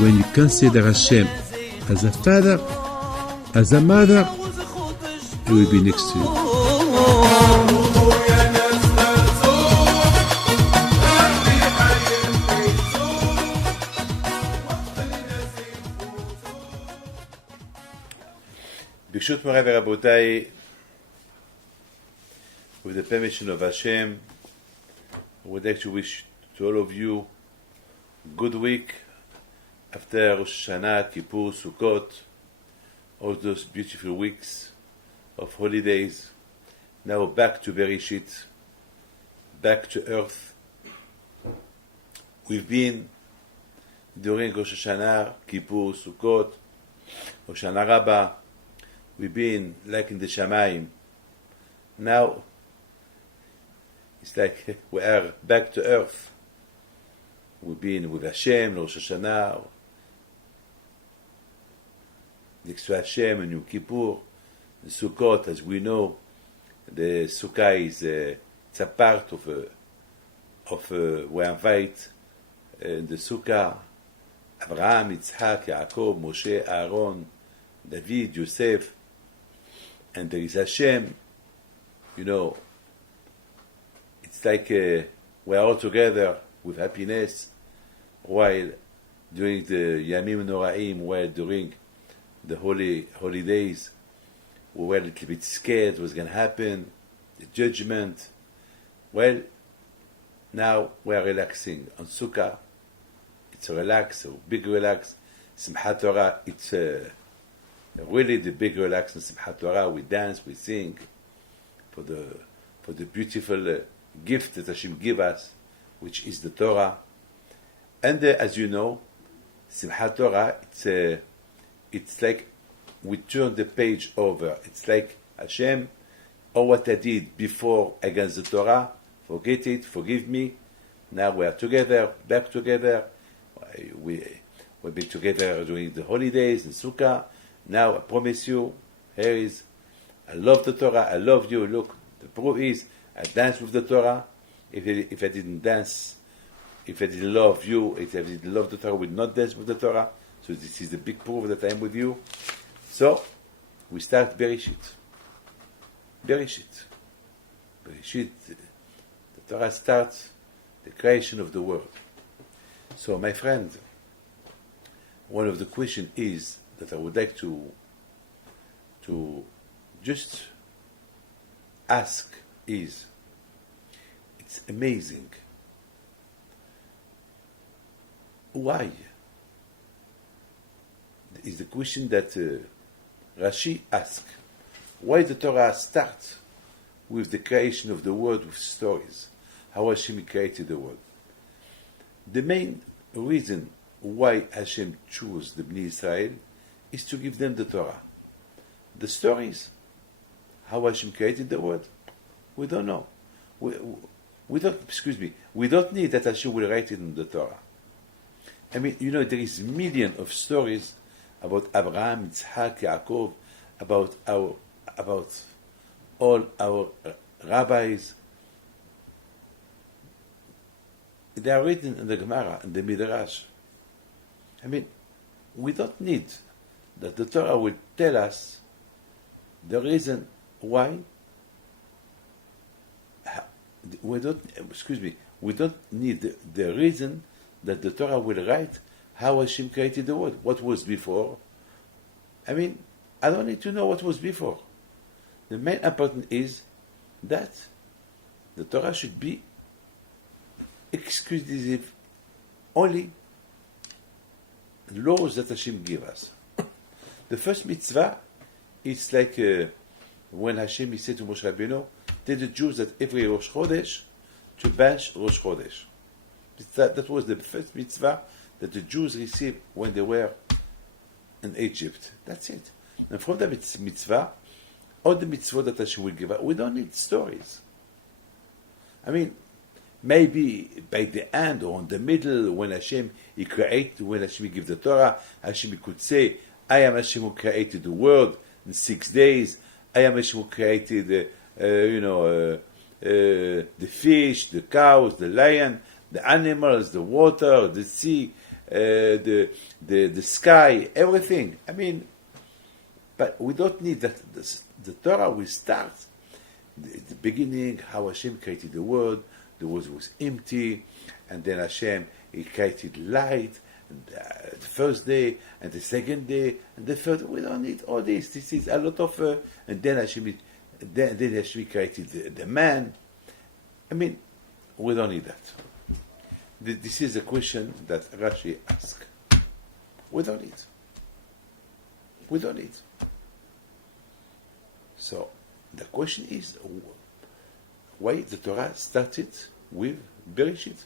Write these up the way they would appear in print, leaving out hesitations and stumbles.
When you consider Hashem as a father, as a mother, He will be next to you. B'shut Moray v'Rabotai, with the permission of Hashem, I would like to wish to all of you good week after Rosh Hashanah, Kippur, Sukkot, all those beautiful weeks of holidays. Now back to Bereshit, back to earth. We've been during Rosh Hashanah, Kippur, Sukkot, Rosh Hashanah Rabbah. We've been like in the Shamayim. Now it's like we are back to earth. We've been with Hashem, Rosh Hashanah, next to Hashem and Yom Kippur. The Sukkot, as we know, the Sukkah is it's a part of we invite the Sukkah Abraham, Yitzhak, Yaakov, Moshe, Aaron, David, Yosef, and there is Hashem. You know, it's like we are all together with happiness, while during the Yamim Noraim, while during the holidays, we were a little bit scared what's going to happen, the judgment. Well, now we are relaxing on Sukkah. It's a relax, a big relax. Simchat Torah, it's really the big relax in Simchat Torah. We dance, we sing for the beautiful gift that Hashem give us, which is the Torah. And as you know, Simchat Torah, it's like we turn the page over. It's like Hashem, what I did before against the Torah, forget it, forgive me. Now we are together, back together. We'll be together during the holidays in Sukkah. Now I promise you, here is, I love the Torah, I love you. Look, the proof is, I dance with the Torah. If I didn't dance, if I didn't love you, if I didn't love the Torah, I would not dance with the Torah. So this is the big proof that I am with you. So, we start Bereshit. Bereshit. Bereshit, the Torah starts the creation of the world. So, my friend, one of the questions is that I would like to just ask is, it's amazing. Why? Is the question that Rashi asked. Why the Torah starts with the creation of the world with stories? How Hashem created the world. The main reason why Hashem chose the Bnei Israel is to give them the Torah. The stories, how Hashem created the world, we don't know. We don't need that Hashem will write it in the Torah. I mean, you know, there is millions of stories about Abraham, Yitzhak, Yaakov, about all our rabbis. They are written in the Gemara, in the Midrash. I mean, we don't need that the Torah will tell us the reason why. We don't need the reason that the Torah will write how Hashem created the world. What was before? I mean, I don't need to know what was before. The main important is that the Torah should be exclusive, only laws that Hashem give us. The first mitzvah, it's like when Hashem said to Moshe Rabbeinu, tell the Jews that every Rosh Chodesh to bash Rosh Chodesh. That was the first mitzvah that the Jews received when they were in Egypt. That's it. And from the mitzvah, all the mitzvot that Hashem will give us, we don't need stories. I mean, maybe by the end or in the middle, when Hashem when Hashem give the Torah, Hashem could say, I am Hashem who created the world in 6 days. I am Hashem who created, the fish, the cows, the lion, the animals, the water, the sea, the sky, everything. I mean, but we don't need that. The Torah will start the beginning, how Hashem created the world. The world was empty, and then Hashem, He created light, and, the first day, and the second day, and the third. We don't need all this. This is a lot of, and then Hashem, then Hashem created the man. I mean, we don't need that. This is a question that Rashi asked. We don't need. We don't need. So, the question is, why the Torah started with Bereshit?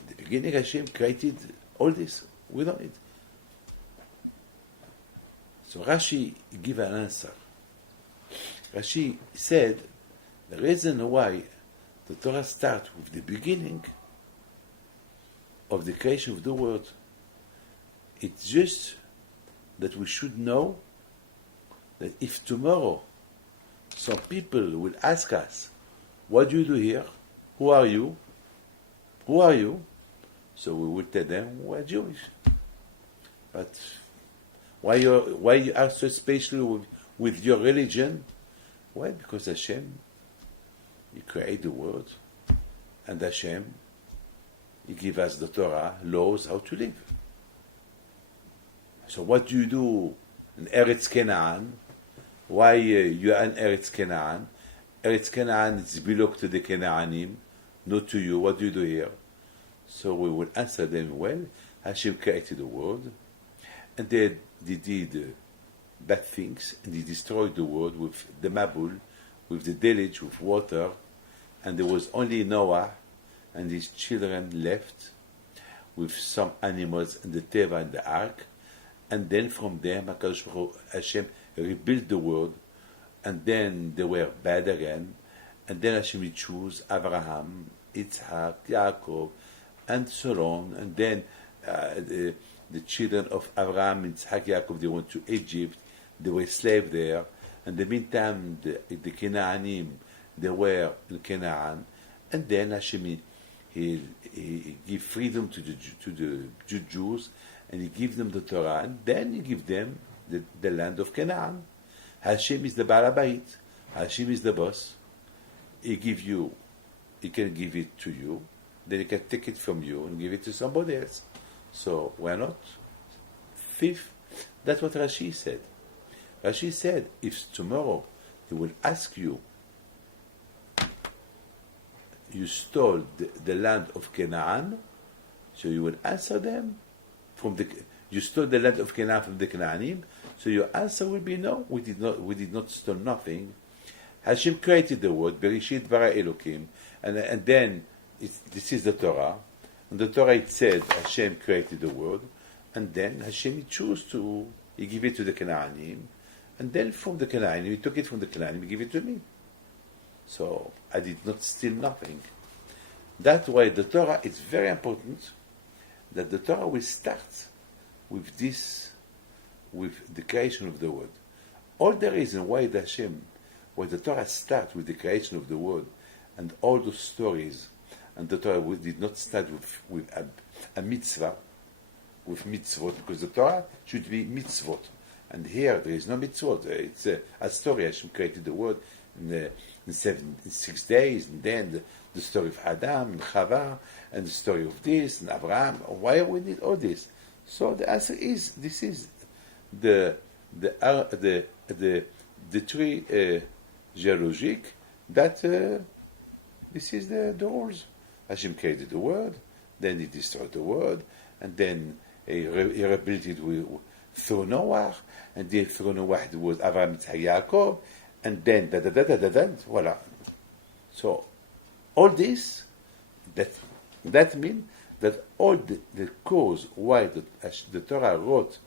In the beginning, Hashem created all this. We don't need. So Rashi give an answer. Rashi said, the reason why the Torah starts with the beginning of the creation of the world, it's just that we should know that if tomorrow some people will ask us, what do you do here? Who are you? Who are you? So we will tell them, we're Jewish. But why you are so special with your religion? Why? Because Hashem, He created the world, and Hashem, He give us the Torah, laws, how to live. So what do you do in Eretz Canaan? Why you are in Eretz Canaan? Eretz Canaan is belong to the Canaanim, not to you. What do you do here? So we will answer them, well, Hashem created the world, and they did bad things, and He destroyed the world with the Mabul, with the deluge, with water, and there was only Noah and his children left, with some animals and the Teva and the Ark, and then from there, Hashem rebuilt the world, and then they were bad again, and then Hashem chose Abraham, Yitzhak, Yaakov, and so on, and then the children of Abraham, Yitzhak, Yaakov, they went to Egypt, they were slaves there, and in the meantime, the Canaanim, they were in Canaan, and then Hashem, he gave freedom to the Jews, and He gave them the Torah, and then He gave them the land of Canaan. Hashem is the Baal Habayit. Hashem is the boss. He give you, He can give it to you, then He can take it from you and give it to somebody else. So we're not thief. That's what Rashi said. Rashi said, if tomorrow He will ask you, you stole the land of Canaan, so you will answer them you stole the land of Canaan from the Canaanim, so your answer will be no, we did not steal nothing. Hashem created the world, Bereshit bara Elokim, and then this is the Torah, and the Torah it said Hashem created the world, and then Hashem chose He gave it to the Canaanim, and then from the Canaanim, He took it from the Canaanim, He gave it to me. So I did not steal nothing. That's why the Torah is very important, that the Torah will start with this, with the creation of the world. All the reason why the Torah starts with the creation of the world, and all those stories, and the Torah did not start with a mitzvah, with mitzvot, because the Torah should be mitzvot. And here there is no mitzvot. It's a story. Hashem created the world in 6 days, and then the story of Adam and Chava, and the story of this and Abraham. Why we need all this? So the answer is, this is the tree geologic that this is the rules. Hashem created the world, then He destroyed the world, and then He rebuilt it through Noah, and then through Noah it was Abraham, Yitzhak, Yaakov, and then voila. So all this, that means that all the cause why the Torah wrote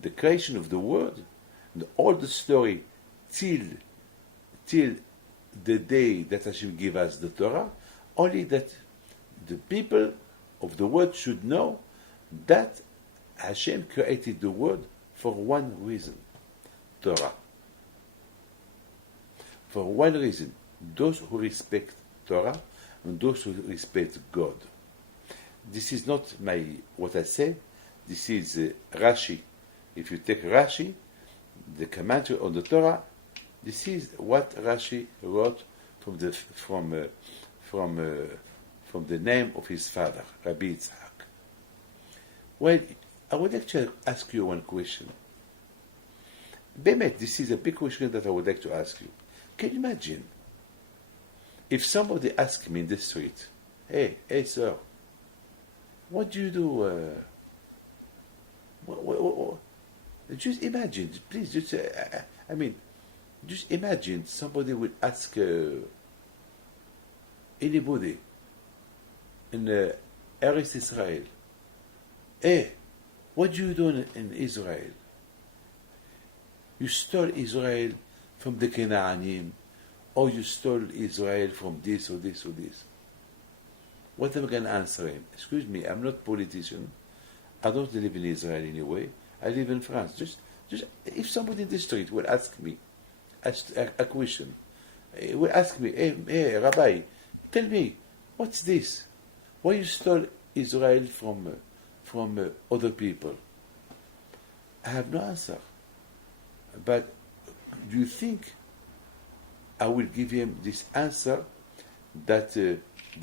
the creation of the world, and all the story till the day that Hashem gave us the Torah, only that the people of the world should know that Hashem created the world for one reason, Torah. For one reason, those who respect Torah and those who respect God. This is not what I say. This is Rashi. If you take Rashi, the commentary on the Torah, this is what Rashi wrote from the name of his father, Rabbi Yitzhak. Well, I would like to ask you one question. Bemet, this is a big question that I would like to ask you. Can you imagine if somebody asked me in the street, hey sir, what do you do? Just imagine, please, just imagine somebody would ask anybody in Eretz Israel, hey, what do you do in Israel? You stole Israel from the Canaanim, or you stole Israel from this or this or this. What am I going to answer him? Excuse me, I'm not a politician. I don't live in Israel anyway. I live in France. Just if somebody in the street will ask me a question, will ask me, hey, Rabbi, tell me, what's this? Why you stole Israel from other people? I have no answer. But do you think I will give him this answer that the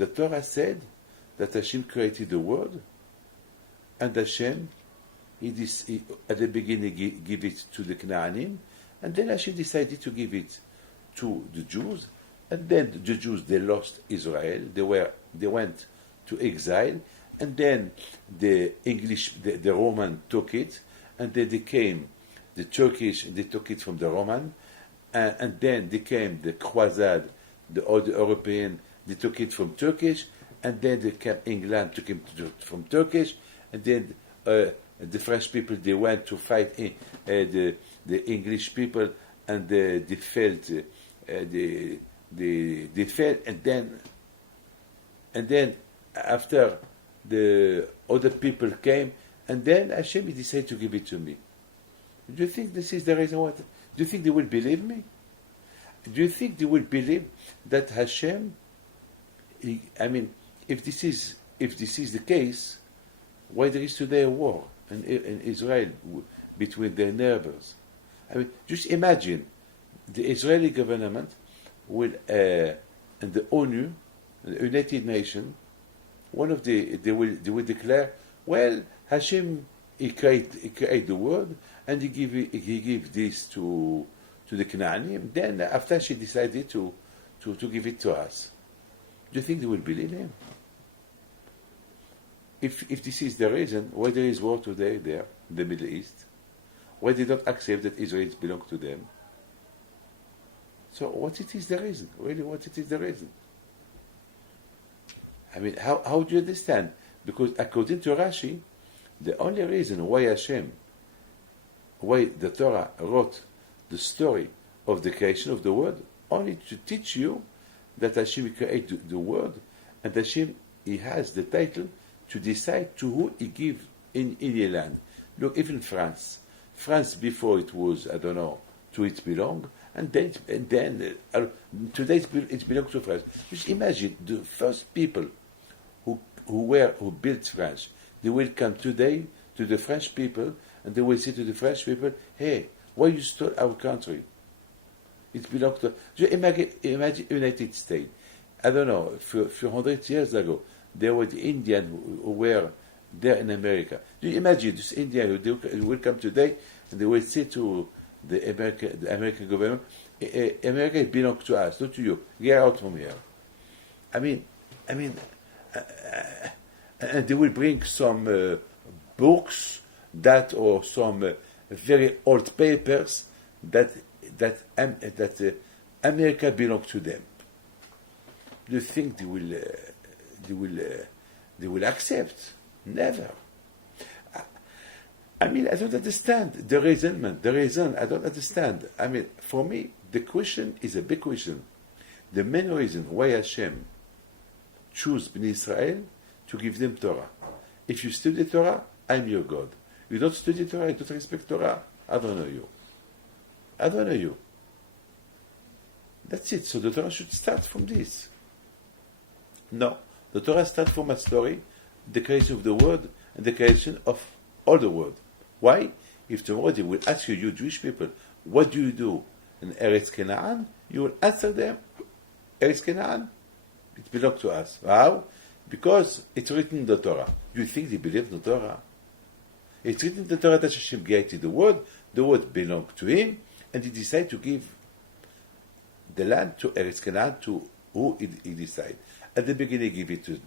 Torah said that Hashem created the world, and Hashem, he at the beginning give it to the Canaanim, and then Hashem decided to give it to the Jews, and then the Jews, they lost Israel, they went to exile, and then the Roman took it, and then they came the Turkish, they took it from the Roman, and then they came the Croisade, the other European, they took it from Turkish, and then they came England, took it from Turkish, and then the French people, they went to fight the English people, and they failed. They failed, and then after the other people came, and then Hashem decided to give it to me. Do you think this is the reason why? Do you think they will believe me? Do you think they will believe that Hashem? If this is the case, why there is today a war in Israel between their neighbors? Just imagine the Israeli government will and the ONU, the United Nations, they will declare, well, Hashem he create the world, and he give this to the Canaanim. Then after she decided to give it to us, do you think they will believe him? If this is the reason why there is war today there in the Middle East, why they don't accept that Israel belongs to them? So what it is the reason? Really, what it is the reason? How do you understand? Because according to Rashi, the only reason why the Torah wrote the story of the creation of the world, only to teach you that Hashem created the world, and Hashem, he has the title to decide to who he give in any land. Look, even France before it was, I don't know, to it belong, and then today it belongs to France. Just imagine the first people who built France. They will come today to the French people, and they will say to the French people, hey, why you stole our country? It belongs to... Imagine United States. I don't know, a few hundred years ago, there were the Indians who were there in America. Do you imagine this Indian who will come today, and they will say to the American government, America belongs to us, not to you. Get out from here. And they will bring some books or some very old papers that America belongs to them. Do you think they will accept? Never. I don't understand the reason. I don't understand. For me, the question is a big question. The main reason why Hashem chose Bnei Israel to give them Torah. If you study Torah, I'm your God. You don't study Torah, you don't respect Torah, I don't know you. That's it. So the Torah should start from this. No, the Torah starts from a story, the creation of the world, and the creation of all the world. Why? If tomorrow they will ask you, you Jewish people, what do you do in Eretz Canaan? You will answer them, Eretz Canaan, it belongs to us. How? Because it's written in the Torah. You think they believe in the Torah? It's written in the Torah that Hashem created the world belonged to him, and he decided to give the land to Eretz Canaan, to who he decided. At the beginning, he gave it to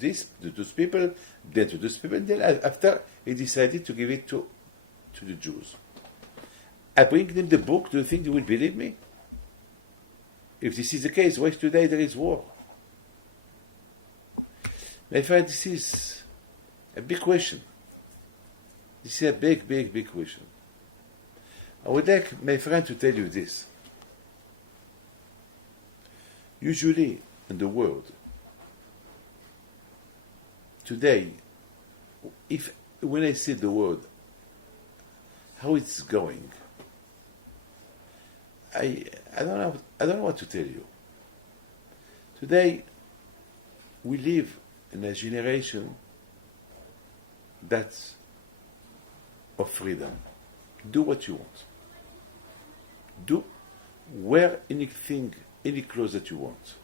those people, then to those people, and then after, he decided to give it to the Jews. I bring them the book, do you think they will believe me? If this is the case, why today there is war? My friend, this is a big question. This is a big, big, big question. I would like my friend to tell you this. Usually in the world, today, when I say the world, how it's going, I don't know what to tell you. Today, we live in a generation that's of freedom. Do what you want. Do wear anything, any clothes that you want.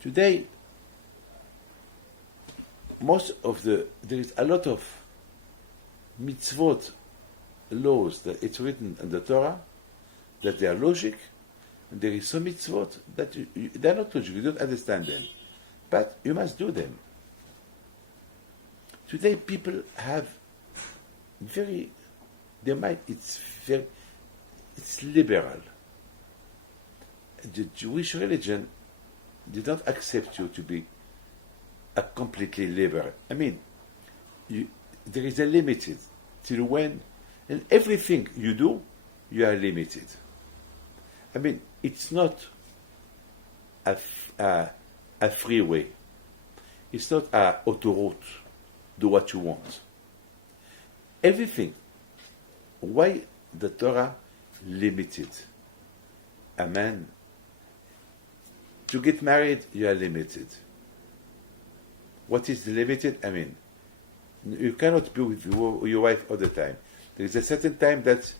Today, there is a lot of mitzvot laws that it's written in the Torah that they are logic, and there is some mitzvot that they are not logic, you don't understand them, but you must do them. Today people have their mind, it's liberal. The Jewish religion did not accept you to be a completely liberal. I mean, there is a limited till when, and everything you do, you are limited. I mean, it's not a freeway. It's not a autoroute. Do what you want. Everything. Why the Torah limited? A man, to get married, you are limited. What is limited? I mean, you cannot be with your wife all the time. There is a certain time that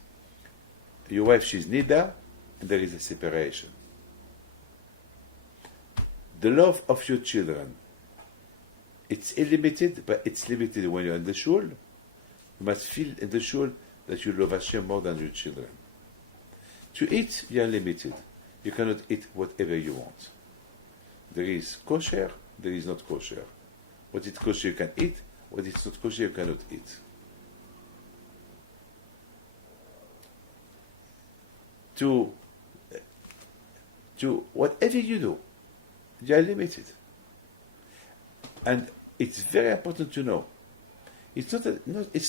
your wife, she's nida, and there is a separation. The love of your children, it's unlimited, but it's limited when you're in the shul. You must feel in the shul that you love Hashem more than your children. To eat, you are limited. You cannot eat whatever you want. There is kosher, there is not kosher. What is kosher you can eat, what is not kosher you cannot eat. To whatever you do, you are limited. And it's very important to know. It's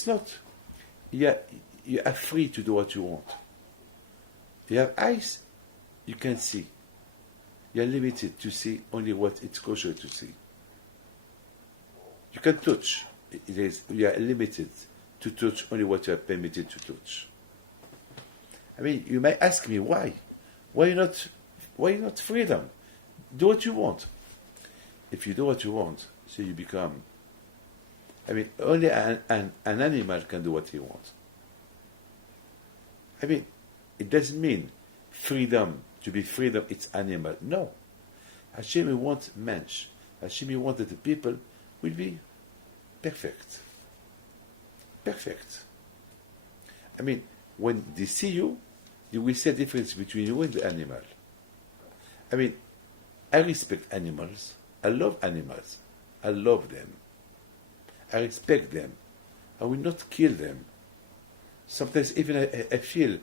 not you are free to do what you want. You have eyes, you can see. You are limited to see only what it's kosher to see. You can touch. You are limited to touch only what you are permitted to touch. I mean, you might ask me why. Why not freedom? Do what you want. If you do what you want, so you become. I mean, only an animal can do what he wants. I mean, it doesn't mean freedom. To be freedom, it's animal. No. Hashem wants mensch. Hashem wants that the people will be perfect. Perfect. I mean, when they see you, they will see a difference between you and the animal. I mean, I respect animals. I love animals. I love them. I respect them. I will not kill them. Sometimes even I feel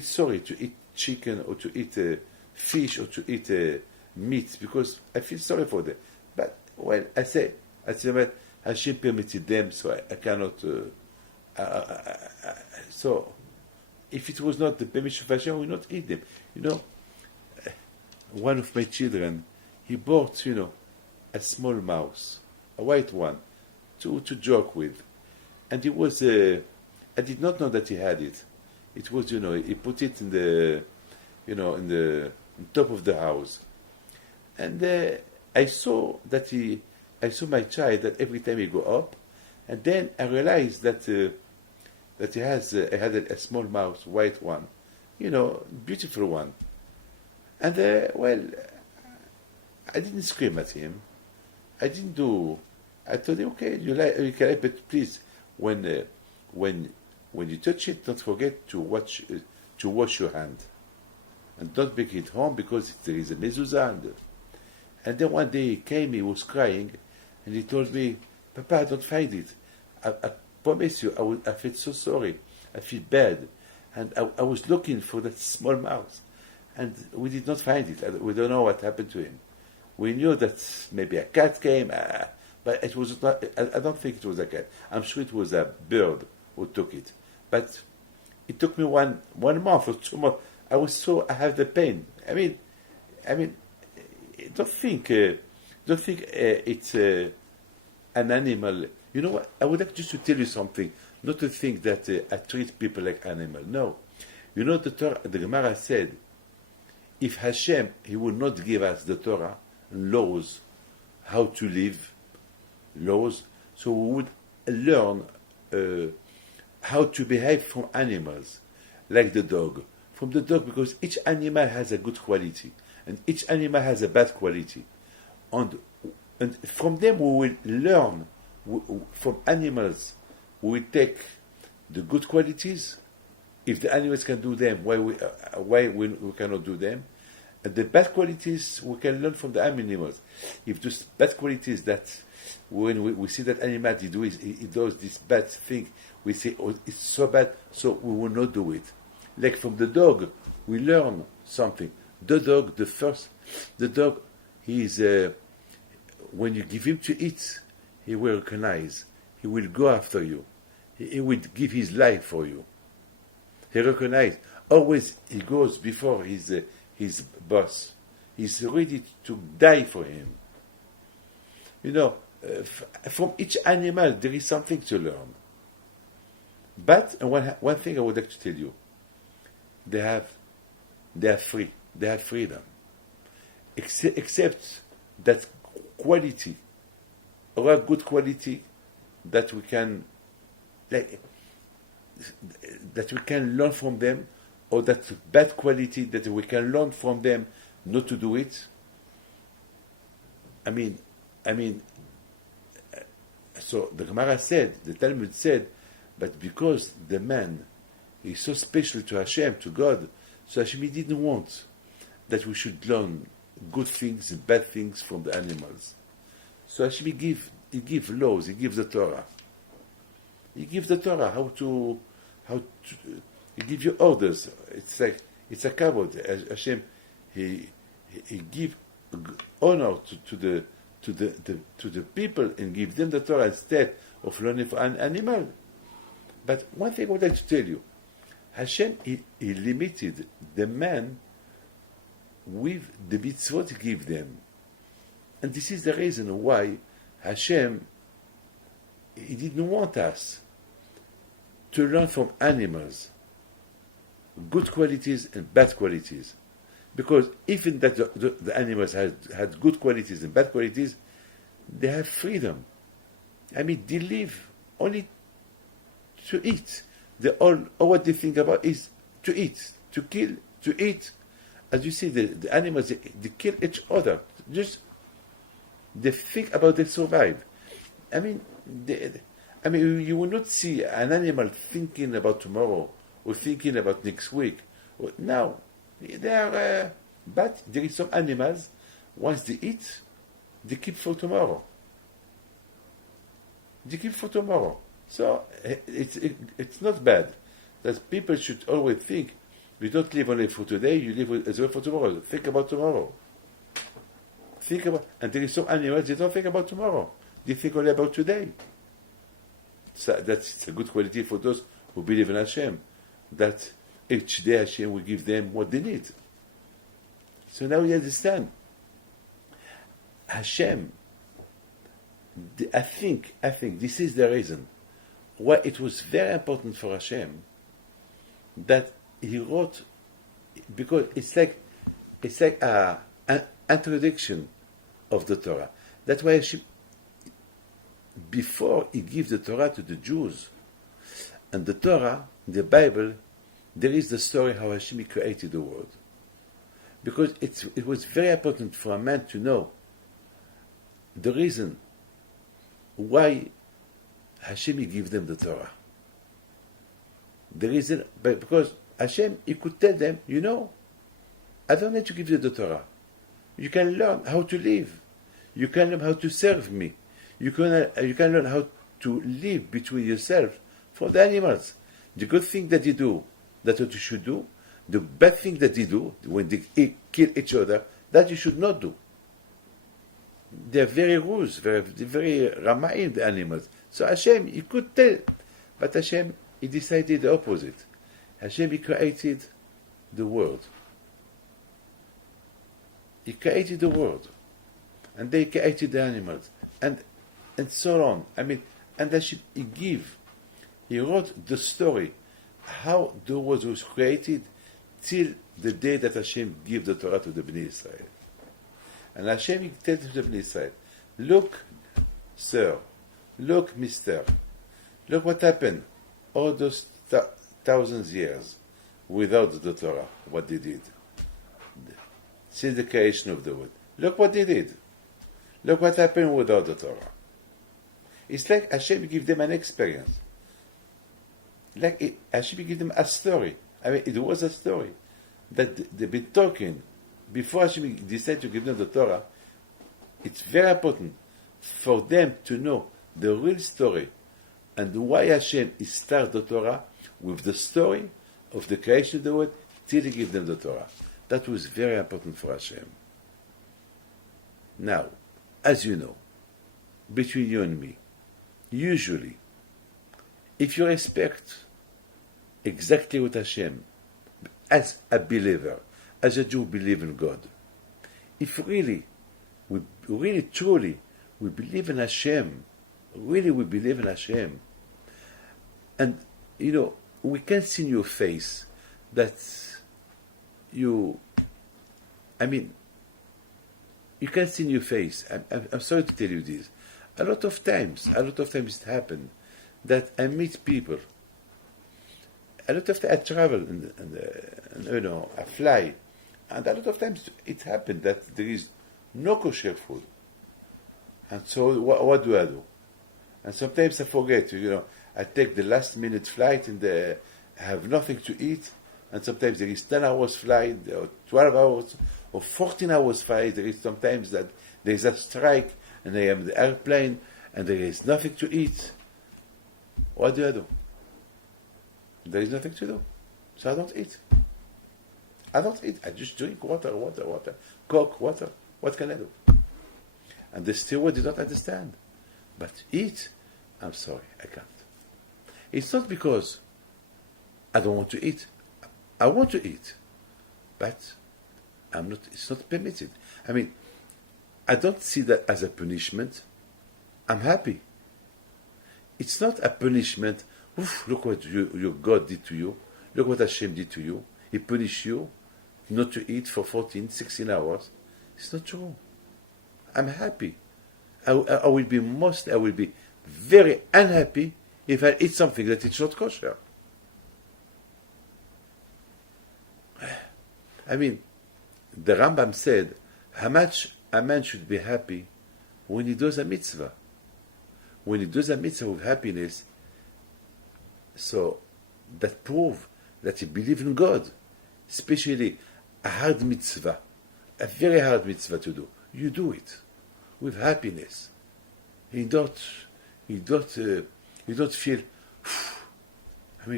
sorry to eat chicken or to eat fish or to eat meat because I feel sorry for them. But well, I say, Hashem permitted them, so I cannot. So, if it was not the permission of Hashem, I would not eat them. You know, one of my children, he bought, a small mouse, a white one, to joke with, and it was. I did not know that he had it. It was, he put it in the, in the on top of the house. And I saw I saw my child that every time he go up, and then I realized that he had a small mouse, white one, beautiful one. And I didn't scream at him. I didn't do. I told him, okay, you can, but please, when you touch it, don't forget to wash your hand, and don't bring it home because there is a mezuzah. And then one day he came, he was crying, and he told me, Papa, I don't find it. I promise you, I feel so sorry. I feel bad. And I was looking for that small mouse, and we did not find it. We don't know what happened to him. We knew that maybe a cat came, but it was not. I don't think it was a cat. I'm sure it was a bird who took it. But it took me one month or 2 months. I have the pain. I mean, don't think it's an animal. You know what? I would like just to tell you something. Not to think that I treat people like animals. No. You know, the Gemara said, if Hashem, He would not give us the Torah, laws, how to live, laws, so we would learn how to behave from animals, like the dog. From the dog, because each animal has a good quality, and each animal has a bad quality. And from them we will learn, from animals, we will take the good qualities. If the animals can do them, why we cannot do them? And the bad qualities we can learn from the animals. If those bad qualities that when we see that animal he does this bad thing, we say, oh, it's so bad, so we will not do it. Like from the dog, we learn something. The dog, he is, when you give him to eat, he will recognize. He will go after you. He will give his life for you. He recognizes. Always he goes before his boss. He's ready to die for him. From each animal there is something to learn. But one thing I would like to tell you, they are free. They have freedom. Except that quality, or a good quality that we can learn from them, or that bad quality that we can learn from them not to do it. So the Gemara said, the Talmud said, but because the man is so special to Hashem, to God, so Hashem didn't want that we should learn good things and bad things from the animals. So Hashem he give laws, He gives the Torah. He gives the Torah how to He give you orders. It's like it's a kavod. Hashem he give honor to the people and give them the Torah instead of learning for an animal. But one thing I would like to tell you, Hashem he limited the man with the mitzvot He give them, and this is the reason why Hashem He didn't want us to learn from animals good qualities and bad qualities, because even that the animals had good qualities and bad qualities, they have freedom. They live only to eat. All what they think about is to eat, to kill, to eat. As you see, the animals they kill each other. Just they think about they survive. You will not see an animal thinking about tomorrow or thinking about next week. Now, they are, but there is some animals, once they eat, they keep for tomorrow. So it's not bad. That people should always think, you don't live only for today, you live as well for tomorrow. Think about tomorrow. And there is some animals, they don't think about tomorrow. They think only about today. So that's a good quality for those who believe in Hashem, that each day Hashem will give them what they need. So now you understand. Hashem, I think this is the reason why it was very important for Hashem that he wrote, because it's like an introduction of the Torah. That's why before he gives the Torah to the Jews, and the Torah, the Bible, there is the story how Hashem created the world. Because it was very important for a man to know the reason why Hashem gave them the Torah. The reason, because Hashem, he could tell them, I don't need to give you the Torah. You can learn how to live. You can learn how to serve me. You can learn how to live between yourself for the animals. The good thing that you do, that's what you should do. The bad thing that they do, when they kill each other, that you should not do. They're very rules, very Ramaim, the animals. So Hashem, he could tell, but Hashem, he decided the opposite. Hashem, he created the world. He created the world. And they created the animals. And so on. And Hashem, he wrote the story, how the world was created, till the day that Hashem gave the Torah to the Bnei Israel. And Hashem tells to the Bnei Israel, look, sir, look, mister, look what happened all those thousands of years without the Torah, what they did. Since the creation of the world. Look what they did. Look what happened without the Torah. It's like Hashem gave them an experience. Hashem gave them a story. It was a story that they've been talking before Hashem decided to give them the Torah. It's very important for them to know the real story and why Hashem started the Torah with the story of the creation of the world till He gave them the Torah. That was very important for Hashem. Now, as you know, between you and me, usually, if you respect exactly what Hashem, as a believer, as a Jew who believes in God, if really, truly, we believe in Hashem, really we believe in Hashem, and, we can see in your face that you can see in your face, I'm sorry to tell you this, a lot of times it happened that I meet people. A lot of times I travel I fly, and a lot of times it happened that there is no kosher food. And so what do I do? And sometimes I forget, I take the last minute flight and I have nothing to eat, and sometimes there is 10 hours flight, or 12 hours, or 14 hours flight. There is sometimes that there is a strike, and I am in the airplane, and there is nothing to eat. What do I do? There is nothing to do. So I don't eat. I just drink water. Coke, water. What can I do? And the steward did not understand. But eat, I'm sorry, I can't. It's not because I don't want to eat. I want to eat. But it's not permitted. I don't see that as a punishment. I'm happy. It's not a punishment. Oof, look what your God did to you. Look what Hashem did to you. He punished you not to eat for 14, 16 hours. It's not true. I'm happy. I will be very unhappy if I eat something that is not kosher. The Rambam said, how much a man should be happy when he does a mitzvah. When he does a mitzvah with happiness, so that proves that he believes in God, especially a hard mitzvah, a very hard mitzvah to do. You do it with happiness. You don't feel. You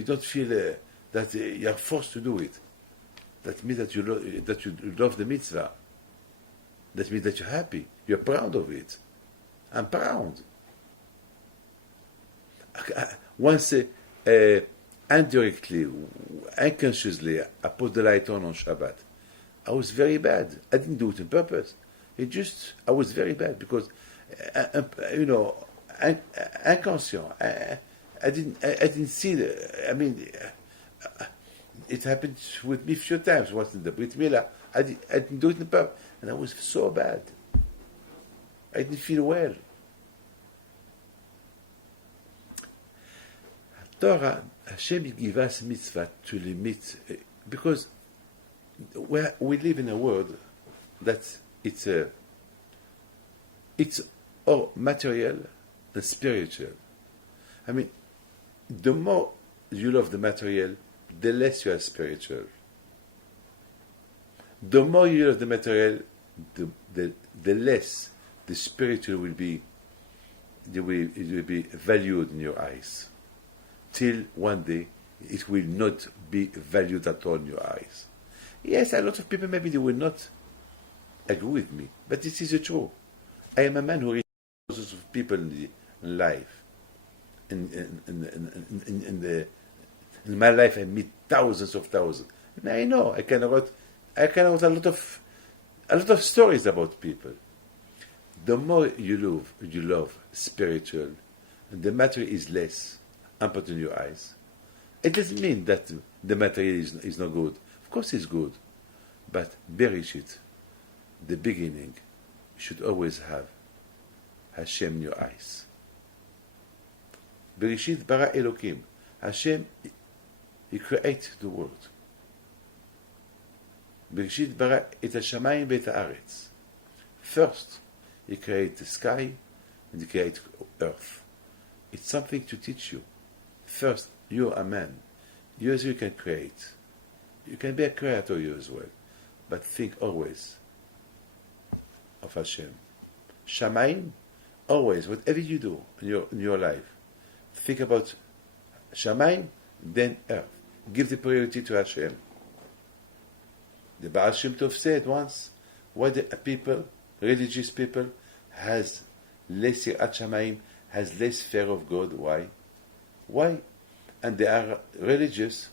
don't feel that you are forced to do it. That means that you love the mitzvah. That means that you're happy. You're proud of it. I'm proud. Once, indirectly, unconsciously, I put the light on Shabbat. I was very bad. I didn't do it on purpose. I was very bad because, inconscient. I didn't see It happened with me a few times. Once in the Brit Milah, I didn't do it in the pub, and I was so bad. I didn't feel well. Torah, Hashem give us mitzvah to limit, because we live in a world that it's all material and spiritual. I mean, the more you love the material, the less you are spiritual. The more you love the material, the less the spiritual will be. It will be valued in your eyes. Till one day, it will not be valued at all in your eyes. Yes, a lot of people maybe they will not agree with me, but this is the truth. I am a man who reads thousands of people in life. In my life, I meet thousands of thousands. And I know I can write a lot of stories about people. The more you love spiritual, and the matter is less important in your eyes. It doesn't mean that the material is not good. Of course, it's good, but Bereshit, the beginning, should always have Hashem in your eyes. Bereshit bara Elokim. Hashem, He created the world. Bereshit bara et hashamayim ve'et haaretz. First, He created the sky and He created earth. It's something to teach you. First, you're a man. You as you can create. You can be a creator you as well. But think always of Hashem. Shamayim, always, whatever you do in your life, think about Shamayim, then earth. Give the priority to Hashem. The Baal Shem Tov said once, why the people, religious people, has less yirat Shamayim, has less fear of God. Why? Why? And they are religious.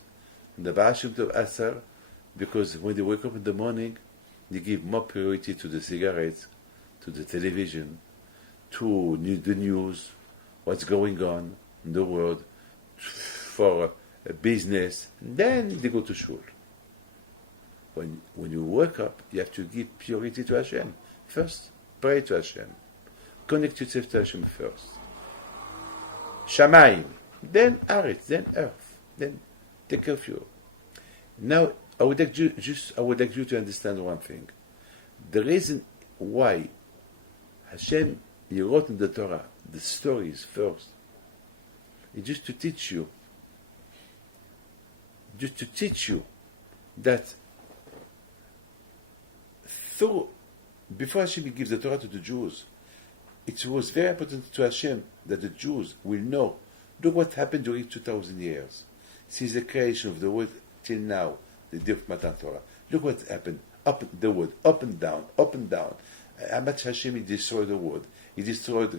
And the Baal Shem Tov answer, because when they wake up in the morning, they give more priority to the cigarettes, to the television, to the news, what's going on in the world, for business. Then they go to shul. When you wake up, you have to give priority to Hashem. First, pray to Hashem. Connect yourself to Hashem first. Shamayim, then Aretz, then earth, then take care of you. Now, I would like you to understand one thing. The reason why Hashem, He wrote in the Torah the stories first, is just to teach you that before Hashem gives the Torah to the Jews, it was very important to Hashem that the Jews will know, look what happened during 2,000 years, since the creation of the world till now, the day of Matan Torah. Look what happened, up the world, up and down, up and down. How much Hashem He destroyed the world. He destroyed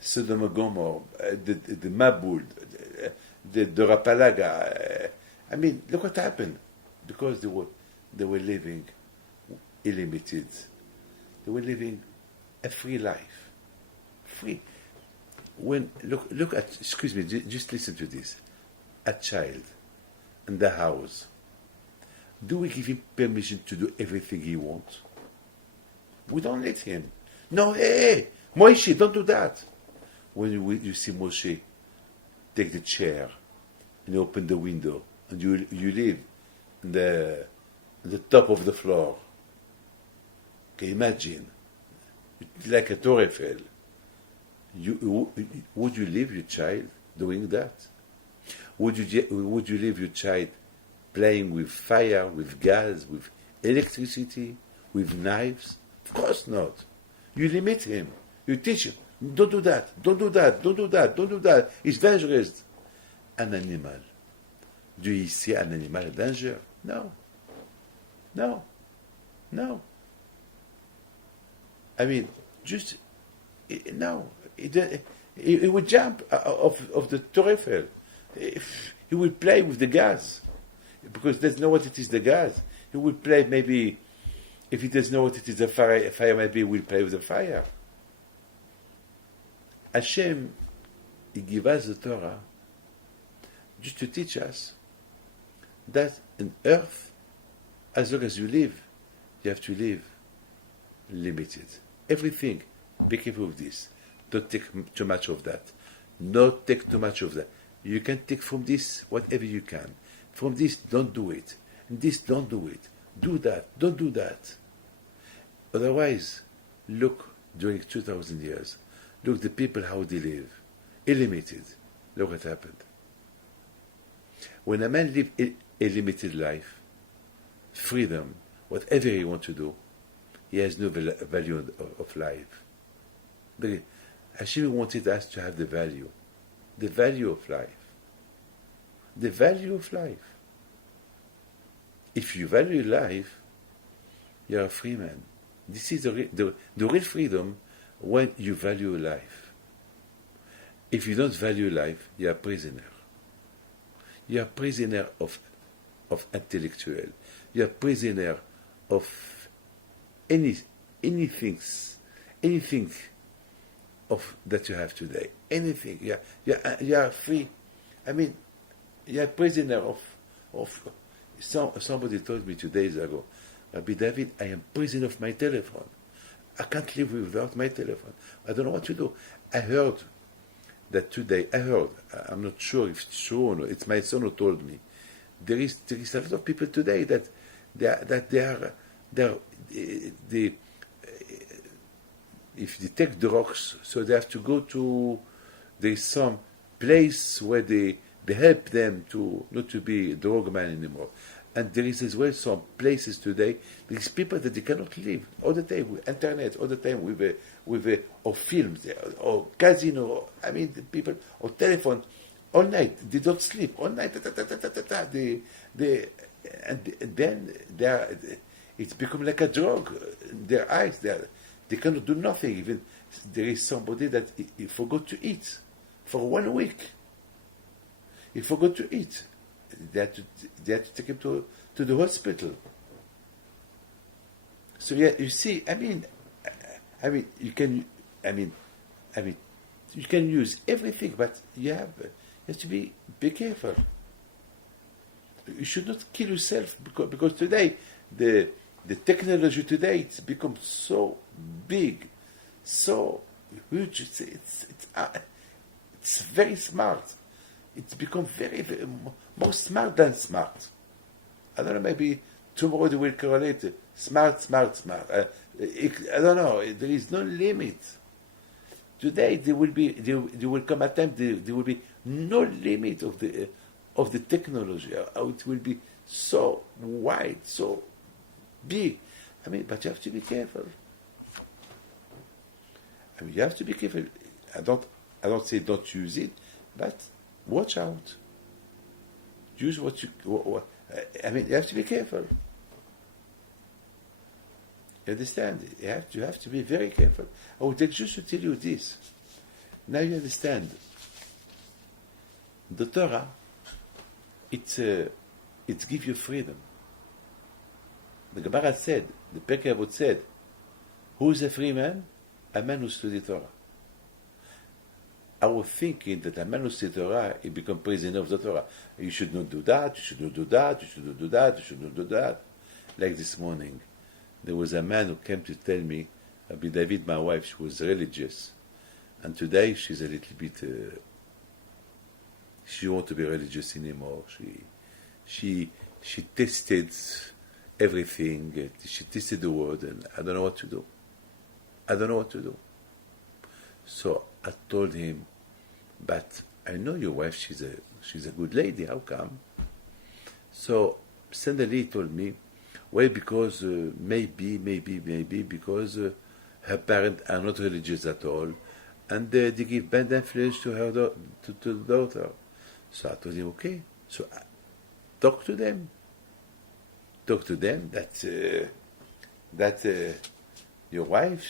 Sodom and Gomorrah, the Mabul, the Rapalaga. I mean, look what happened. Because they were living illimited. They were living a free life. Free. Look at, excuse me, just listen to this. A child in the house. Do we give him permission to do everything he wants? We don't let him. No, hey, Moshe, don't do that. When you see Moshe take the chair and open the window and you live in the top of the floor. Okay, imagine, like a Torah Eiffel. Would you leave your child doing that? Would you leave your child playing with fire, with gas, with electricity, with knives? Of course not. You limit him. You teach him. Don't do that. Don't do that. Don't do that. Don't do that. It's dangerous. An animal. Do you see an animal in danger? No. No. No. I mean, just no. He would jump off the Torah Eiffel. He will play with the gas because he doesn't know what it is, the gas. He will play maybe, if he doesn't know what it is, the fire maybe he will play with the fire. Hashem, He gives us the Torah just to teach us that on earth, as long as you live, you have to live limited. Everything, be careful of this. Don't take too much of that. Not take too much of that. You can take from this whatever you can. From this, don't do it. And this, don't do it. Do that. Don't do that. Otherwise, look during 2,000 years. Look the people how they live. Illimited. Look what happened. When a man lives a limited life, freedom, whatever he wants to do, he has no value of life. But Hashem wanted us to have the value of life. The value of life. If you value life, you are a free man. This is the real freedom when you value life. If you don't value life, you are a prisoner. You are a prisoner of intellectual. You are a prisoner of anything of that you have today. Anything. You are free. I mean, you are a prisoner of somebody told me 2 days ago, Rabbi David, I am prisoner of my telephone. I can't live without my telephone. I don't know what to do. I heard that today, I'm not sure if it's true or not, it's my son who told me, there is a lot of people today that if they take drugs, so they have to go to, there is some place where they help them to not to be a drug man anymore. And there is as well some places today, there is people that they cannot live all the time with internet, all the time with or films, or casino, I mean, the people, or telephone, all night, they don't sleep, all night, and then it's become like a drug. Their eyes, they cannot do nothing. Even there is somebody that he forgot to eat for 1 week. He forgot to eat. They had to take him to the hospital. So yeah, you see, I mean, you can use everything, but you have to be careful. You should not kill yourself because today the technology today it's become so big, so huge. It's very smart. It's become very, very more smart than smart. I don't know. Maybe tomorrow they will correlate smart. I don't know. There is no limit. Today there will come a time there will be no limit of the technology. How it will be so wide, so big. I mean, but you have to be careful. I mean, you have to be careful. I don't say don't use it, but watch out. Use what you. I mean, you have to be careful. You understand? You have to be very careful. I would like just to tell you this. Now you understand. The Torah, it gives you freedom. The Gemara said, the Pirkei Avot said, who is a free man? A man who studied Torah. I was thinking that a man who studied Torah, he becomes prisoner of the Torah. You should not do that, you should not do that, you should not do that, you should not do that. Like this morning, there was a man who came to tell me, Rabbi David, my wife, she was religious. And today she's a little bit, she won't to be religious anymore. She tested everything. She tested the word, and I don't know what to do. So I told him, but I know your wife, she's a good lady, how come? So suddenly he told me, well, because maybe because her parents are not religious at all, and they give bad influence to her to the daughter. So I told him, okay, so talk to them that your wife,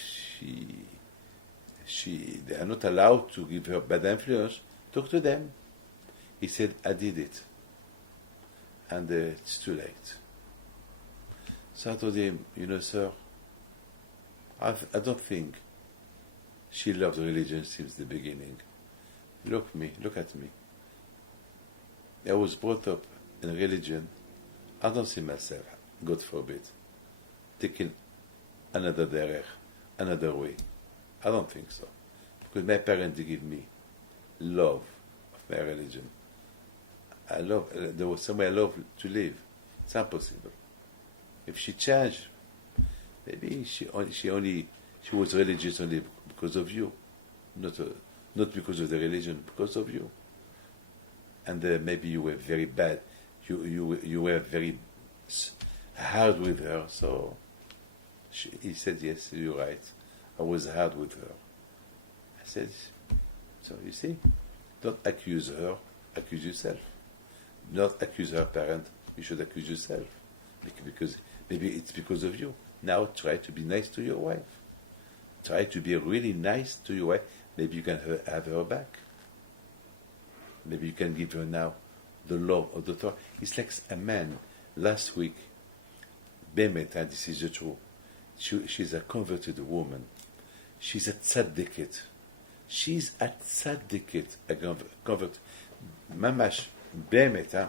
they are not allowed to give her bad influence. Talk to them. He said, I did it. And it's too late. So I told him, sir, I don't think she loved religion since the beginning. Look at me. I was brought up in a religion. I don't see myself, God forbid, taking another derech, another way. I don't think so. Because my parents give me love of my religion. There was somewhere I love to live. It's impossible. If she changed, maybe she was religious only because of you, not because of the religion, because of you. And maybe you were very bad. You were very hard with her. So he said, yes, you're right. I was hard with her. I said, so you see, don't accuse her, accuse yourself. Not accuse her parent, you should accuse yourself. Because maybe it's because of you. Now try to be nice to your wife. Try to be really nice to your wife. Maybe you can have her back. Maybe you can give her now the love of the Torah. It's like a man last week, Bemet, and this is the truth. She's a converted woman. She's a tzaddiket. She's a tzaddiket, a convert. Mamash, Bemet,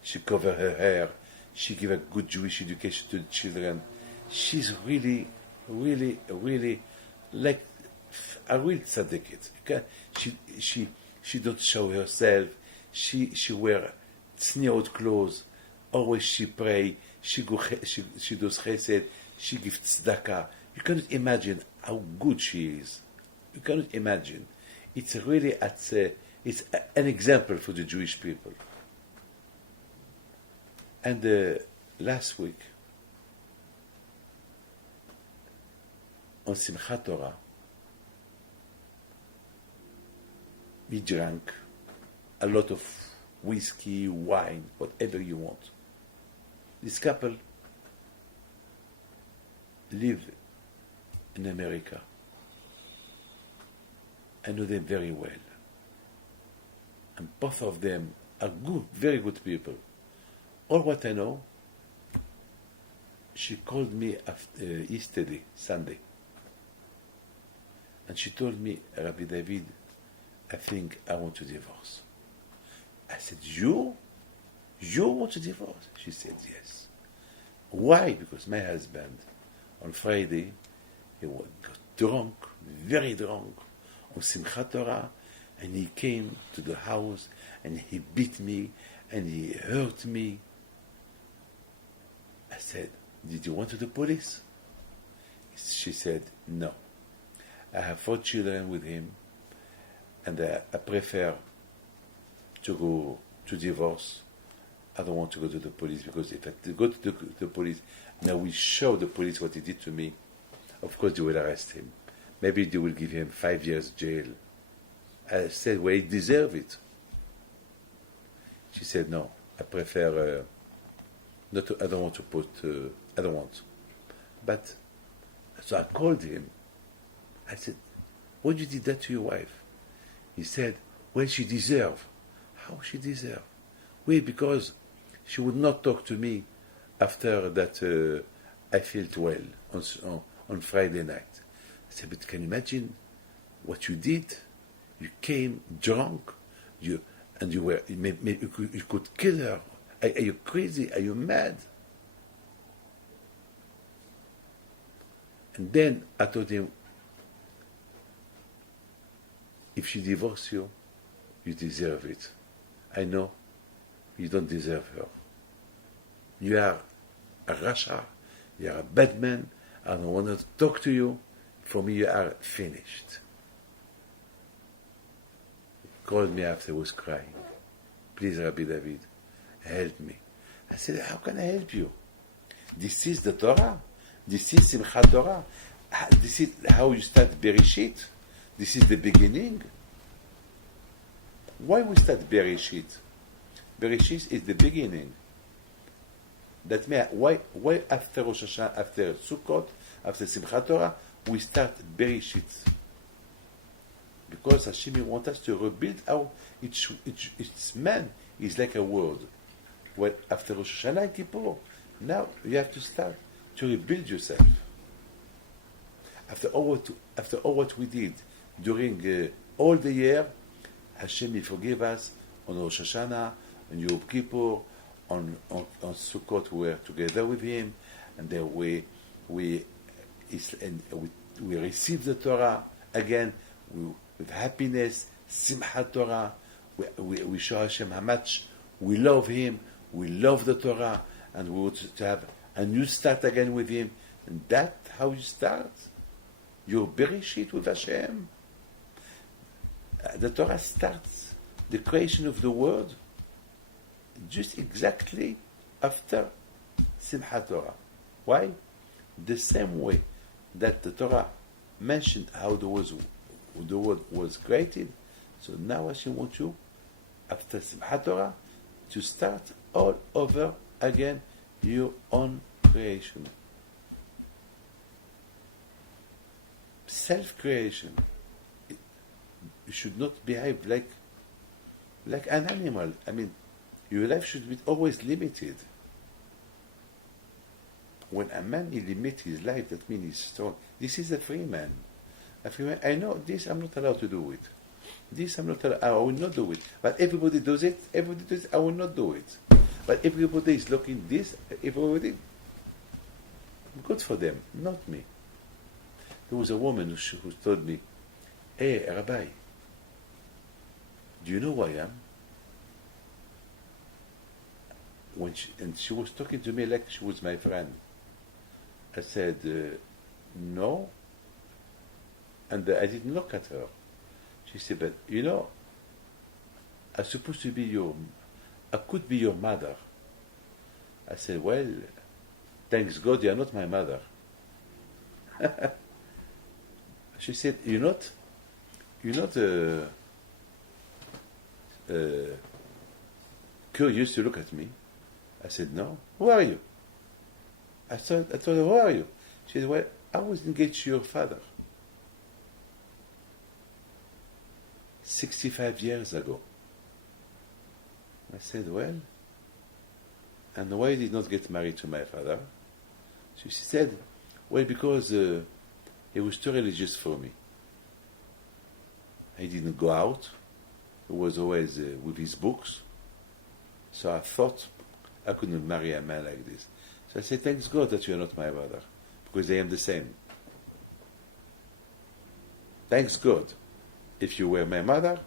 she cover her hair. She give a good Jewish education to the children. She's really, really, really like a real tzaddiket. She don't show herself. She wear tzniot clothes. Always she pray. She does chesed. She gives tzedakah. You cannot imagine how good she is. You cannot imagine. It's really it's an example for the Jewish people. And last week, on Simchat Torah, we drank a lot of whiskey, wine, whatever you want. This couple live in America. I know them very well. And both of them are good, very good people. All what I know, she called me after yesterday, Sunday. And she told me, Rabbi David, I think I want to divorce. I said, you? You want to divorce? She said, yes. Why? Because my husband, on Friday, he got drunk, very drunk, on Simchat Torah, and he came to the house, and he beat me, and he hurt me. I said, did you want to the police? She said, no. I have 4 children with him, and I prefer to go to divorce. I don't want to go to the police, because if I go to the police, now we show the police what he did to me, of course they will arrest him. Maybe they will give him 5 years jail. I said, well, he deserves it. She said, no, I prefer not to, I don't want to put, I don't want. But, so I called him. I said, why did you do that to your wife? He said, well, she deserves. How she deserves? Well, because she would not talk to me after that I felt well on Friday night. I said, but can you imagine what you did? You came drunk, you could kill her. Are you crazy? Are you mad? And then I told him, if she divorces you, you deserve it. I know you don't deserve her. You are a rasha, you are a bad man, I don't want to talk to you. For me, you are finished. He called me after, was crying. Please, Rabbi David, help me. I said, how can I help you? This is the Torah. This is Simchat Torah. This is how you start Bereshit. This is the beginning. Why we start Bereshit? Bereshit is the beginning. That means why after Rosh Hashanah, after Sukkot, after Simchat Torah, we start Bereshit? Because Hashem wants us to rebuild how each man is like a world. Well, after Rosh Hashanah and Kippur, now you have to start to rebuild yourself. After all what we did during all the year, Hashem will forgive us on Rosh Hashanah, and Yom Kippur, on Sukkot we were together with him, and then we receive the Torah again with happiness, Simchat Torah. We show Hashem how much we love Him, we love the Torah, and we want to have a new start again with Him. And that's how you start your Bereshit with Hashem. The Torah starts the creation of the world just exactly after Simchat Torah. Why? The same way that the Torah mentioned how the world was created, so now Hashem wants you, after Simchat Torah, to start all over again your own creation. Self-creation. You should not behave like an animal. I mean, your life should be always limited. When a man limits his life, that means he's strong. This is a free man. A free man, I know this, I'm not allowed to do it. This, I'm not allowed, I will not do it. But everybody does it, I will not do it. But everybody is looking this, everybody, good for them, not me. There was a woman who told me, "Hey, Rabbi, do you know who I am?" And she was talking to me like she was my friend. I said, "No." And I didn't look at her. She said, "But you know, I'm supposed to be I could be your mother." I said, "Well, thanks God you are not my mother." She said, "You're not curious to look at me?" I said, "No." "Who are you?" I told her, "Who are you?" She said, "Well, I was engaged to your father 65 years ago." I said, "Well, and why did not get married to my father?" So she said, "Well, because he was too religious for me. He didn't go out. He was always with his books. So I thought I couldn't marry a man like this." So I said, "Thanks God that you are not my mother, because I am the same. Thanks God. If you were my mother,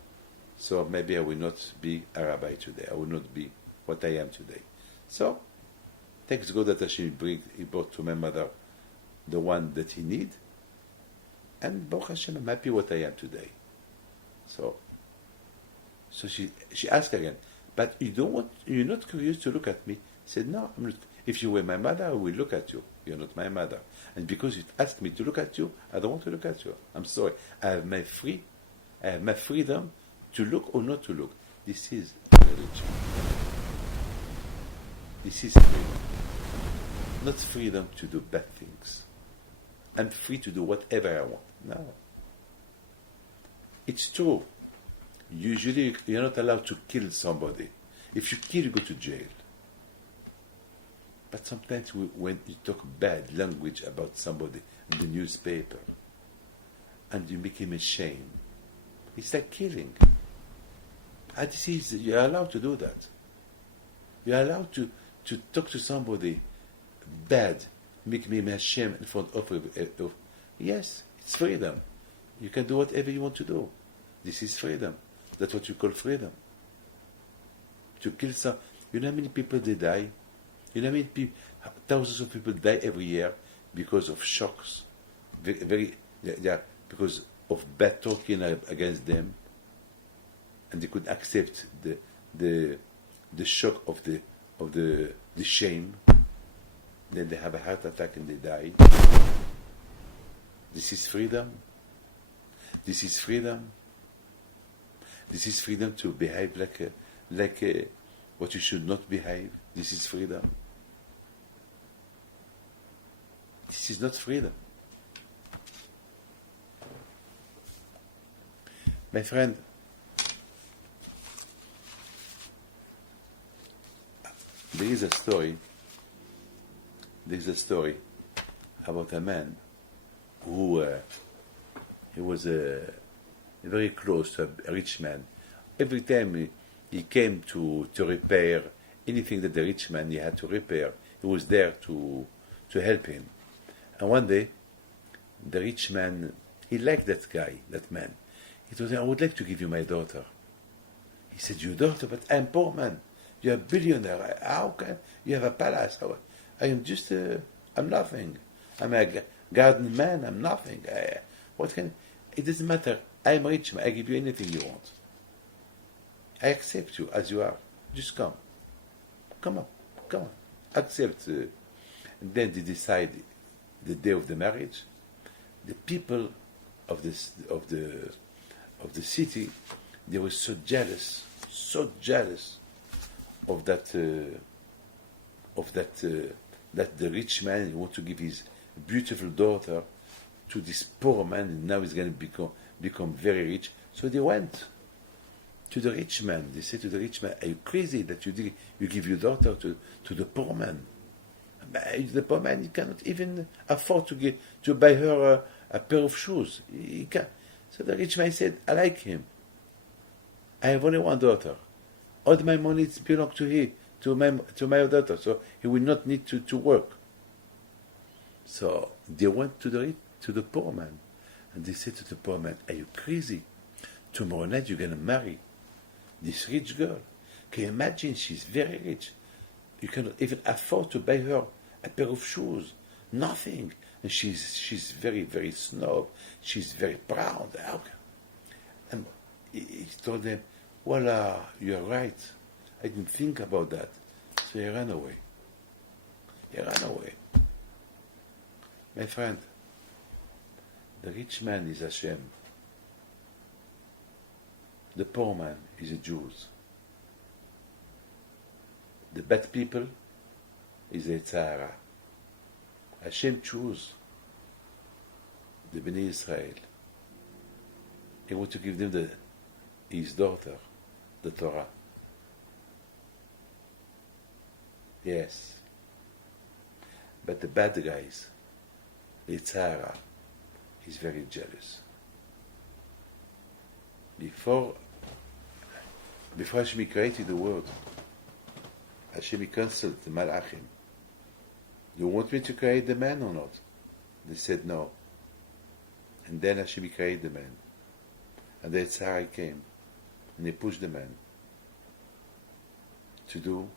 so maybe I will not be a rabbi today. I will not be what I am today. So, thanks God that Hashem he brought to my mother the one that he need. And Baruch Hashem, I'm happy what I am today." So she asked again, "But you're not curious to look at me?" I said, "No, I'm not. If you were my mother, I will look at you. You're not my mother. And because you asked me to look at you, I don't want to look at you. I'm sorry. I have my freedom to look or not to look. This is religion. This is freedom. Not freedom to do bad things. I'm free to do whatever I want. No. It's true. Usually you're not allowed to kill somebody. If you kill, you go to jail. But sometimes when you talk bad language about somebody in the newspaper and you make him ashamed, it's like killing. And you're allowed to do that. You're allowed to talk to somebody bad, make me ashamed in front of yes, it's freedom. You can do whatever you want to do. This is freedom. That's what you call freedom. To kill some, you know how many people they die? You know how many people, thousands of people die every year because of shocks, because of bad talking against them, and they could accept the shock of the shame. Then they have a heart attack and they die. This is freedom. This is freedom. This is freedom to behave like what you should not behave. This is freedom. This is not freedom. My friend, there is a story about a man who he was very close to a rich man. Every time he came to repair anything that the rich man he had to repair. He was there to help him. And one day, the rich man, he liked that guy, that man. He told him, I would like to give you my daughter. He said, your daughter? But I'm poor man. You're a billionaire. How can you have a palace? I am just, I'm nothing. I'm a garden man. I'm nothing. What can? It doesn't matter. I'm rich man. I give you anything you want. I accept you as you are. Just come. Come on. Come on. Accept. And then they decide the day of the marriage. The people of the city, they were so jealous of that that the rich man want to give his beautiful daughter to this poor man, and now he's going to become very rich. So they went to the rich man. They said to the rich man, "Are you crazy that you give your daughter to the poor man? The poor man, he cannot even afford to buy her a pair of shoes. He can." So the rich man said, "I like him. I have only one daughter. All my money belongs to him, to my daughter. So he will not need to work." So they went to the poor man, and they said to the poor man, "Are you crazy? Tomorrow night you're going to marry this rich girl. Can you imagine? She's very rich. You cannot even afford to buy her a pair of shoes. Nothing. And she's very, very snob. She's very proud." And he told them, "Voila, you're right. I didn't think about that." So he ran away. My friend, the rich man is Hashem. The poor man is a Jew. The bad people is the Tzara. Hashem chose the Bnei Israel. He wanted to give them his daughter, the Torah. Yes. But the bad guys, the Tzara, is very jealous. Before Hashem created the world, Hashem consulted the Malachim. "Do you want me to create the man or not?" They said no. And then Hashem created the man. And the Tzara came, and he pushed the man to do.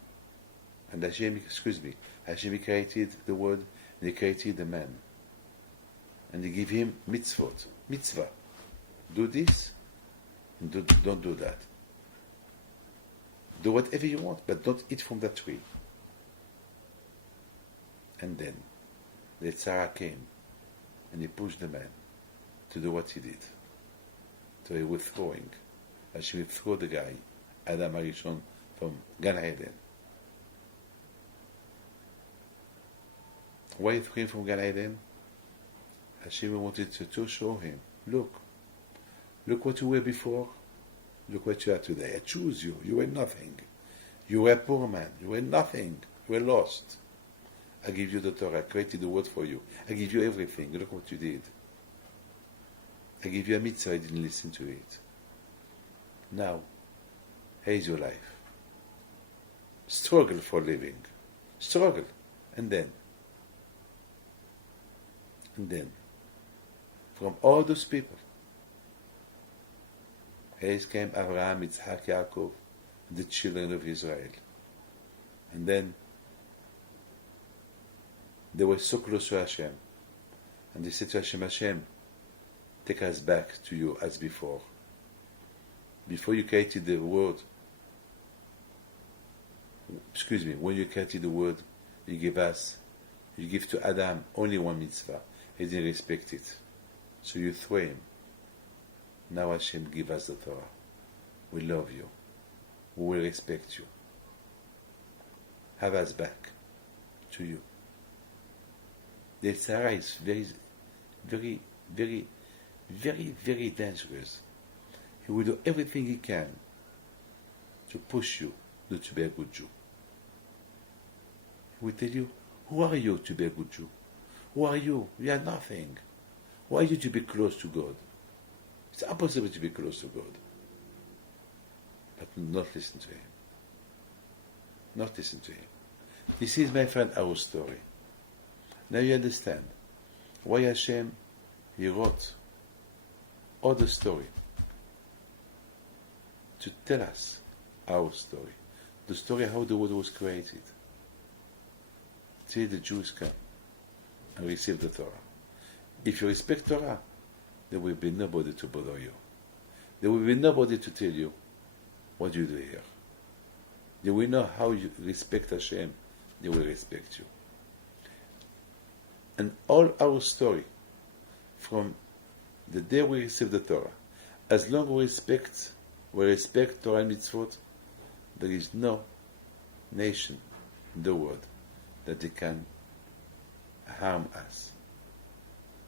And Hashem created the world, and he created the man. And he gave him mitzvah. Do this, and don't do that. Do whatever you want, but don't eat from that tree. And then the Tzara came, and he pushed the man to do what he did. So he was throwing. Hashem would throw the guy, Adam Arishon, from Gan Eden. Why he threw him from Gan Eden? Hashem wanted to show him, look what you were before, look what you are today. I choose you. You were nothing. You were a poor man. You were nothing. You were lost. I give you the Torah. I created the word for you. I give you everything. Look what you did. I give you a mitzvah. I didn't listen to it. Now, here's your life. Struggle for living. Struggle. And then, from all those people, here came Abraham, Yitzhak, Yaakov, the children of Israel. And then they were so close to Hashem. And they said to Hashem, "Hashem, take us back to you as before. Before you created the world, when you created the world, you give to Adam only one mitzvah. He didn't respect it. So you throw him. Now Hashem, give us the Torah. We love you. We will respect you. Have us back to you." The Tzara is very, very, very, very, very dangerous. He will do everything he can to push you not to be a good Jew. He will tell you, "Who are you to be a good Jew? Who are you? You are nothing. Why are you to be close to God? It's impossible to be close to God." but not listen to him. Not listen to him. This is, my friend, our story. Now you understand why Hashem, He wrote all the story to tell us our story. The story how the world was created. Till the Jews come and receive the Torah. If you respect Torah, there will be nobody to bother you. There will be nobody to tell you what you do here. They will know how you respect Hashem. They will respect you. And all our story, from the day we receive the Torah, as long as we respect Torah and Mitzvot, there is no nation in the world that they can harm us.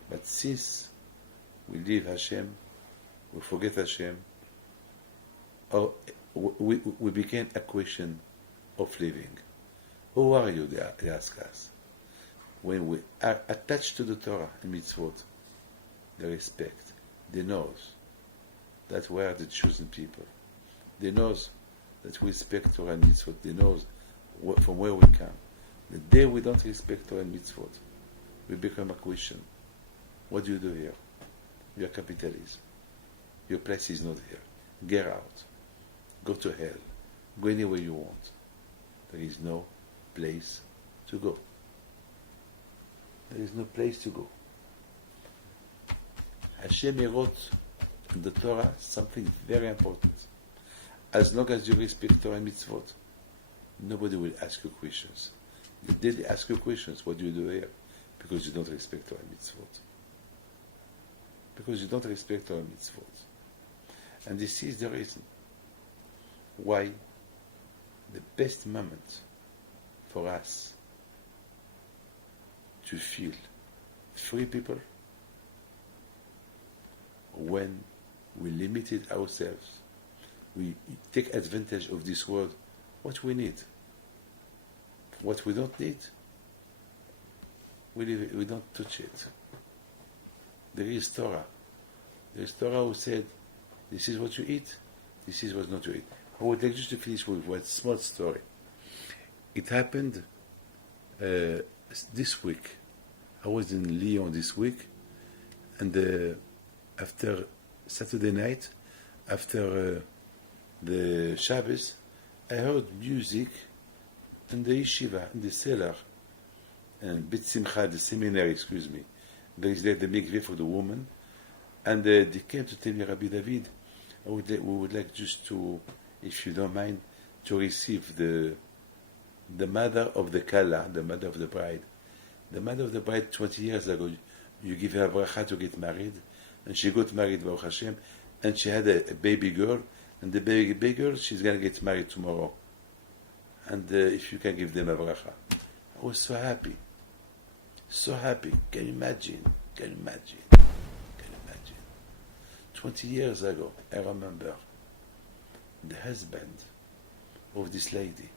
But since we leave Hashem, we forget Hashem, or we became a question of living. Who are you, they ask us. When we are attached to the Torah and Mitzvot, they respect. They know that we are the chosen people. They know that we respect Torah and Mitzvot. They know from where we come. The day we don't respect Torah and Mitzvot, we become a question. What do you do here? You are capitalism. Your place is not here. Get out. Go to hell. Go anywhere you want. There is no place to go. There is no place to go. Hashem wrote in the Torah something very important. As long as you respect Torah and Mitzvot, nobody will ask you questions. The day they ask you questions, what do you do here? Because you don't respect Torah and Mitzvot. Because you don't respect Torah and Mitzvot. And this is the reason why the best moment for us to feel free people when we limited ourselves, we take advantage of this world, what we need. What we don't need, we don't touch it. There is Torah. There is Torah who said, this is what you eat, this is what not to eat. I would like just to finish with one small story. It happened this week. I was in Lyon this week, and after Saturday night, after the Shabbos, I heard music in the yeshiva, in the cellar, and Beit Simcha, the seminary, there is like the mikveh for the woman, and they came to tell me, Rabbi David, we would like just to, if you don't mind, to receive the mother of the Kala, the mother of the bride. The mother of the bride, 20 years ago, you give her a bracha to get married, and she got married, Baruch Hashem, and she had a baby girl, and the baby girl, she's going to get married tomorrow. And if you can give them a bracha. I was so happy. So happy. Can you imagine? 20 years ago, I remember the husband of this lady.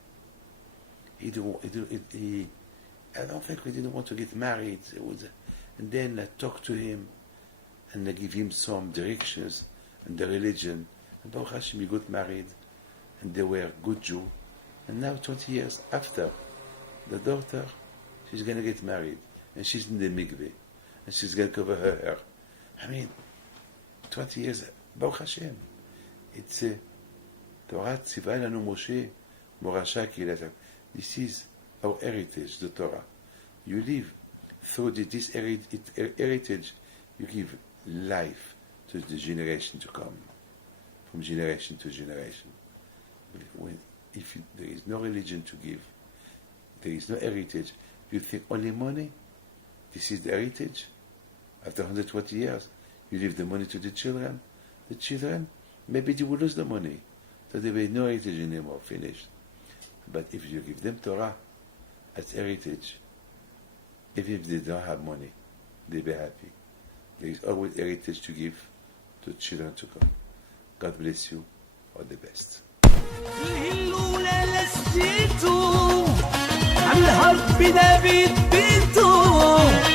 I don't think we didn't want to get married. And then I talked to him and I give him some directions and the religion. And Baruch Hashem, he got married and they were good Jew. And now 20 years after, the daughter, she's going to get married. And she's in the mikveh. And she's going to cover her hair. 20 years, Baruch Hashem. It's Torah Tzivah Lanu Moshe Morasha Kilat. This is our heritage, the Torah. You live through this heritage, you give life to the generation to come, from generation to generation. If there is no religion to give, there is no heritage, you think only money, this is the heritage? After 120 years, you leave the money to the children. The children, maybe they will lose the money. So there will be no heritage anymore, finished. But if you give them Torah as heritage, even if they don't have money, they'll be happy. There is always heritage to give to children to come. God bless you. All the best. عن الحرب دافيد بنتو